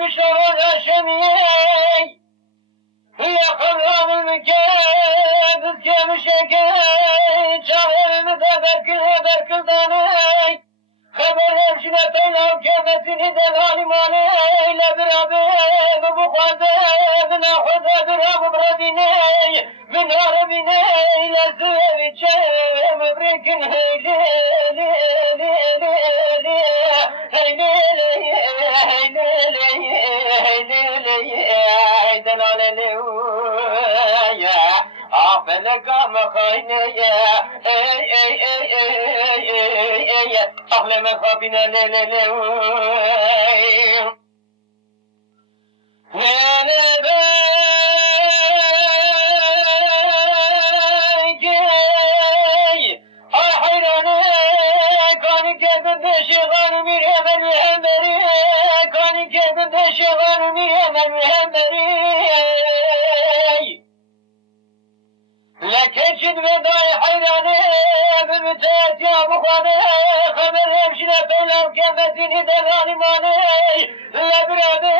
بشرى هاشمي هي خرام المكان بسكي مشكي شعر المدى بركل داني خبر همشنا بينا وكامتني دلالي ماني لبرابي ببخوازي بناخوزي براب برابيني من عربيني لسوي جاي مبريكن هيلي ليلي ليلي هيلي هيلي هيلي دلالي ليويا عفلك مخايني أهل مخابنا لكن بداية حيراني بمتات يا مخاني خبر يمشينا بينا وكامتني دلاني ماني لبرابي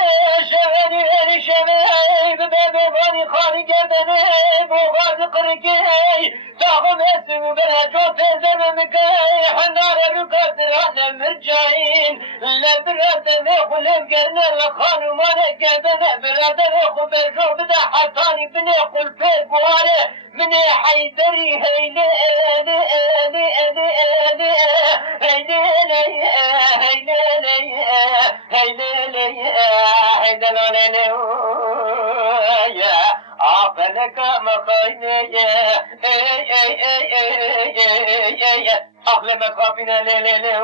شغني غيري شغي ببابي باني خاني قردني بوغاز قرقي تاخم اسم بلا جوت زممكي حنار الرقاصر عنا مرجعين لبرابي خلم قرنا لخانو مانا قردنا برادر خبر جو بدا حطاني بني قل فيك بواري من حيدري هيلي هيلي هيلي هيلي عفلك مخايني أهل مخافنا ليلي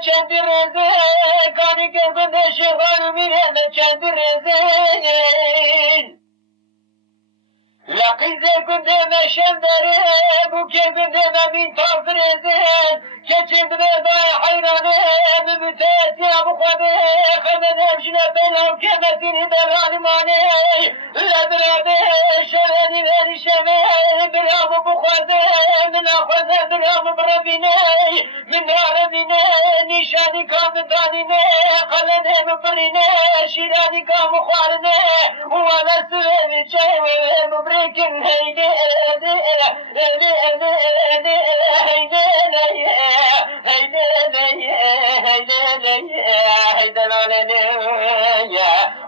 چند رزه کانی که بده شغال میره چند رزه لقیزه کنده مشن داره بو که کنده مبین تافرزه که چند بدای حیرانه ببتیت یا بخوده خمد همشنه بلام که مسیری دران مانه لبرده شغنی بری شغه برام بخوده من آخوده برام بربینه من عربینه نیشانی کام دانینه قلنه مبرینه شیرانی کام خوارنه وانا سوی چه مبرکن هیده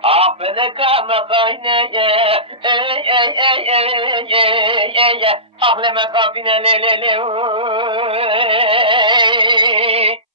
عفلك مخايني أهل مخافنا ليلي